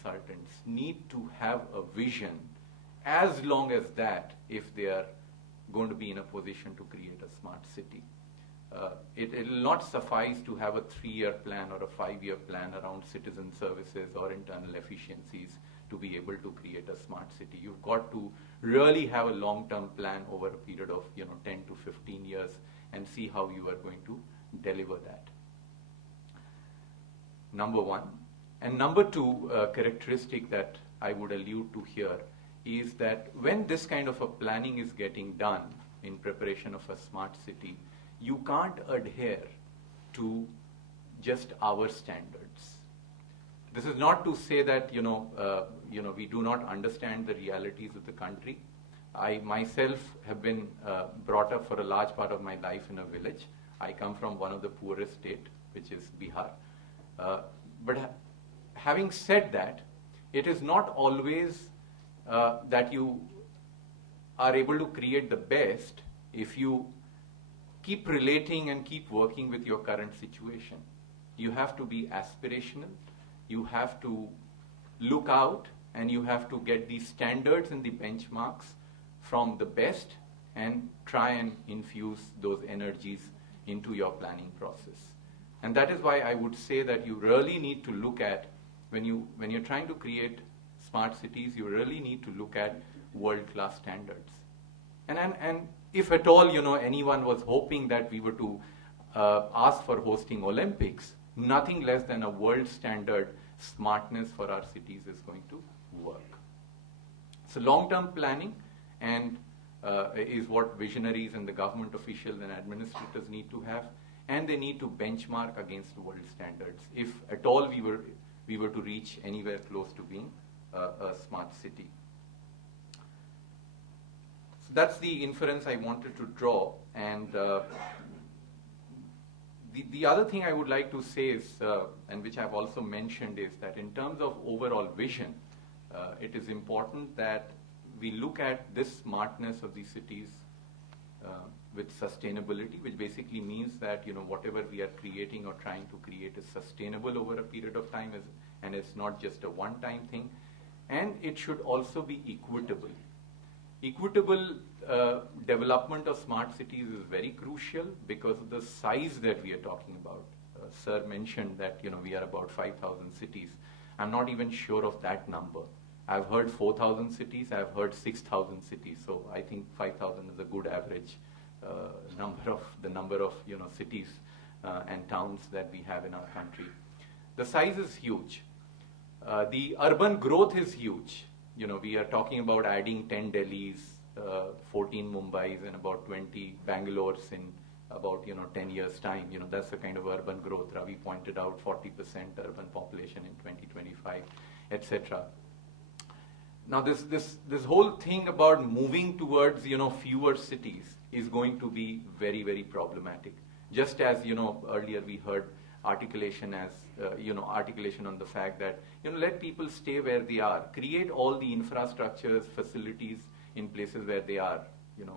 consultants need to have a vision as long as that if they are going to be in a position to create a smart city. It will not suffice to have a 3-year plan or a 5-year plan around citizen services or internal efficiencies to be able to create a smart city. You've got to really have a long-term plan over a period of 10 to 15 years and see how you are going to deliver that. Number one. And number two characteristic that I would allude to here is that when this kind of a planning is getting done in preparation of a smart city, you can't adhere to just our standards. This is not to say that we do not understand the realities of the country. I myself have been brought up for a large part of my life in a village. I come from one of the poorest state, which is Bihar. But having said that, it is not always that you are able to create the best if you keep relating and keep working with your current situation. You have to be aspirational, you have to look out, and you have to get the standards and the benchmarks from the best and try and infuse those energies into your planning process. And that is why I would say that you really need to look at, when you're trying to create smart cities, you really need to look at world-class standards. And if at all, anyone was hoping that we were to ask for hosting Olympics, nothing less than a world standard smartness for our cities is going to work. So long-term planning and is what visionaries and the government officials and administrators need to have, and they need to benchmark against world standards if at all we were to reach anywhere close to being a smart city. So that's the inference I wanted to draw. And the other thing I would like to say is, and which I've also mentioned, is that in terms of overall vision, it is important that we look at this smartness of these cities with sustainability, which basically means that whatever we are creating or trying to create is sustainable over a period of time, and it's not just a one-time thing. And it should also be equitable. Equitable development of smart cities is very crucial because of the size that we are talking about. Sir mentioned that we are about 5,000 cities. I'm not even sure of that number. I've heard 4,000 cities, I've heard 6,000 cities, so I think 5,000 is a good average number of cities and towns that we have in our country. The size is huge. The urban growth is huge. We are talking about adding 10 Delhis, 14 Mumbais, and about 20 Bangalores in about 10 years' time. That's the kind of urban growth. Ravi pointed out 40% urban population in 2025, etc. Now, this whole thing about moving towards fewer cities is going to be very, very problematic. Just as earlier we heard articulation as articulation on the fact that let people stay where they are, create all the infrastructures, facilities in places where they are,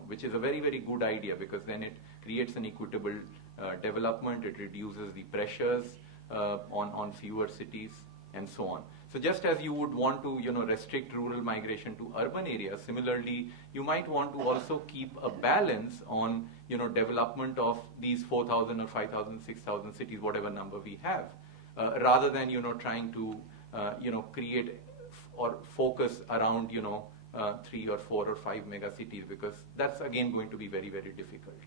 which is a very, very good idea, because then it creates an equitable development, it reduces the pressures on fewer cities, and so on. So just as you would want to restrict rural migration to urban areas, similarly you might want to also keep a balance on development of these 4,000 or 5,000, 6,000 cities, whatever number we have, rather than trying to create or focus around 3 or 4 or 5 mega cities, because that's again going to be very, very difficult.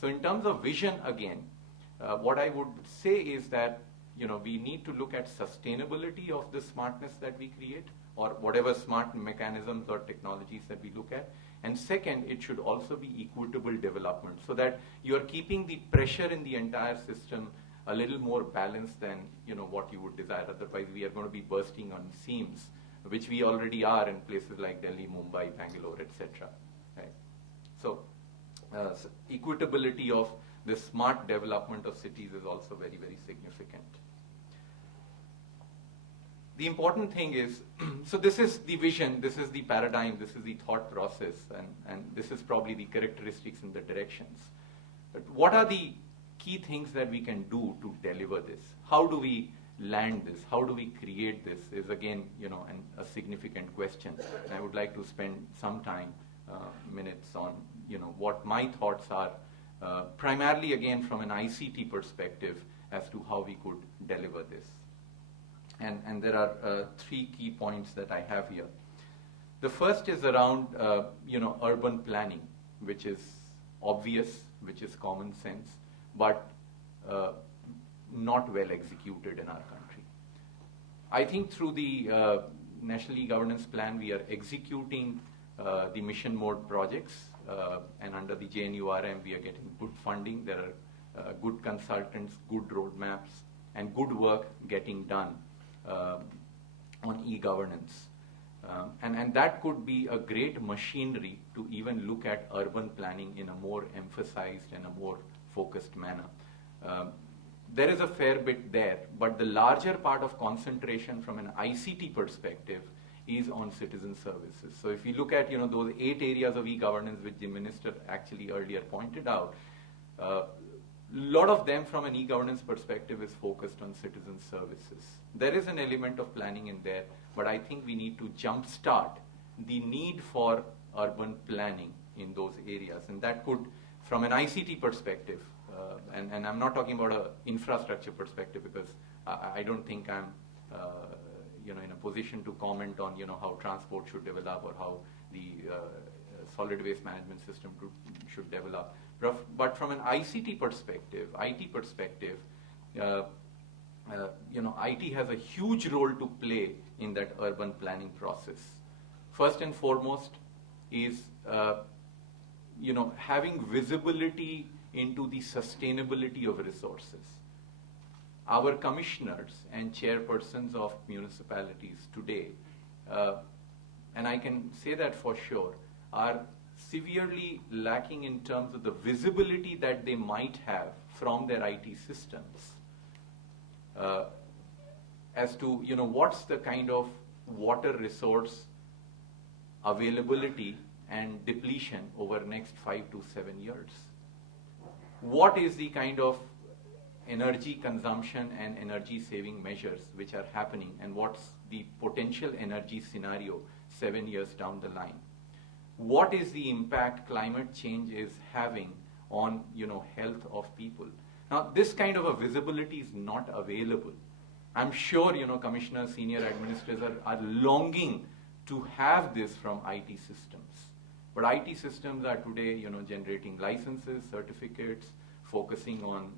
So in terms of vision, again, what I would say is that we need to look at sustainability of the smartness that we create, or whatever smart mechanisms or technologies that we look at. And second, it should also be equitable development, so that you are keeping the pressure in the entire system a little more balanced than what you would desire. Otherwise, we are going to be bursting on seams, which we already are in places like Delhi, Mumbai, Bangalore, etc. Right? So, equitability of the smart development of cities is also very, very significant. The important thing is, so this is the vision, this is the paradigm, this is the thought process, and this is probably the characteristics and the directions. But what are the key things that we can do to deliver this? How do we land this? How do we create this? Is again, a significant question. And I would like to spend some time, minutes on, what my thoughts are, primarily again from an ICT perspective as to how we could deliver this. And there are 3 key points that I have here. The first is around, urban planning, which is obvious, which is common sense, but not well executed in our country. I think through the National E-Governance Plan, we are executing the mission mode projects, and under the JNURM, we are getting good funding. There are good consultants, good roadmaps, and good work getting done on e-governance. And that could be a great machinery to even look at urban planning in a more emphasized and a more focused manner. There is a fair bit there, but the larger part of concentration from an ICT perspective is on citizen services. So if you look at those 8 areas of e-governance which the minister actually earlier pointed out, a lot of them from an e-governance perspective is focused on citizen services. There is an element of planning in there, but I think we need to jumpstart the need for urban planning in those areas. And that could, from an ICT perspective, and I'm not talking about an infrastructure perspective, because I don't think I'm in a position to comment on how transport should develop or how the solid waste management system should develop. But from an ICT perspective, IT perspective, IT has a huge role to play in that urban planning process. First and foremost is having visibility into the sustainability of resources. Our commissioners and chairpersons of municipalities today, and I can say that for sure, are severely lacking in terms of the visibility that they might have from their IT systems as to what's the kind of water resource availability and depletion over the next 5 to 7 years. What is the kind of energy consumption and energy saving measures which are happening, and what's the potential energy scenario 7 years down the line? What is the impact climate change is having on health of people? Now, this kind of a visibility is not available. I'm sure commissioners, senior administrators are longing to have this from IT systems. But IT systems are today generating licenses, certificates, focusing on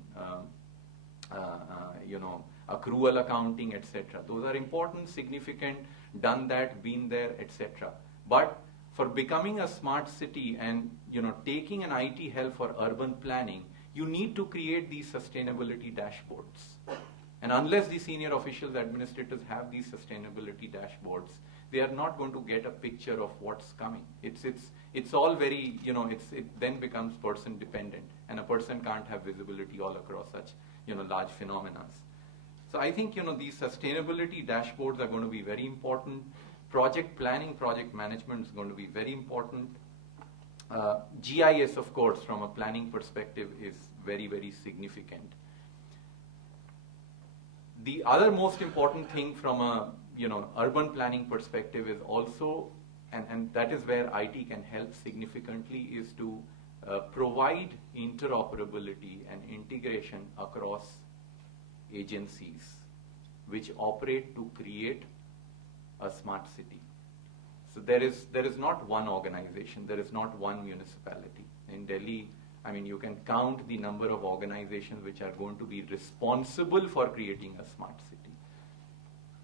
accrual accounting, etc. Those are important, significant, done that, been there, etc. But for becoming a smart city and taking an IT help for urban planning, you need to create these sustainability dashboards. And unless the senior officials, administrators have these sustainability dashboards, they are not going to get a picture of what's coming. It's all very, it then becomes person dependent, and a person can't have visibility all across such large phenomena. So I think these sustainability dashboards are going to be very important. Project planning, project management is going to be very important. GIS, of course, from a planning perspective is very, very significant. The other most important thing from a urban planning perspective is also, and that is where IT can help significantly, is to provide interoperability and integration across agencies which operate to create a smart city. So there is not one organization, there is not one municipality. In Delhi, you can count the number of organizations which are going to be responsible for creating a smart city.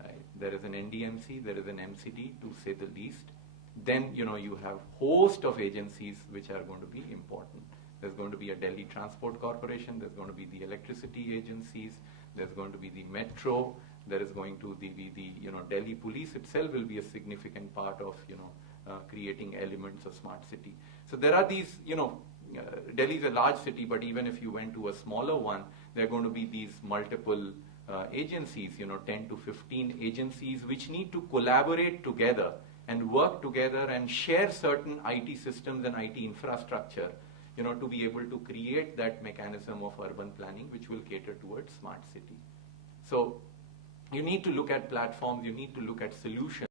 Right? There is an NDMC, there is an MCD, to say the least. Then you have host of agencies which are going to be important. There's going to be a Delhi Transport Corporation, there's going to be the electricity agencies, there's going to be the metro, there is going to be the Delhi police itself will be a significant part of creating elements of smart city. So there are these Delhi is a large city, but even if you went to a smaller one, there are going to be these multiple agencies, 10 to 15 agencies which need to collaborate together and work together and share certain IT systems and IT infrastructure, to be able to create that mechanism of urban planning which will cater towards smart city. So You need to look at platforms, you need to look at solutions.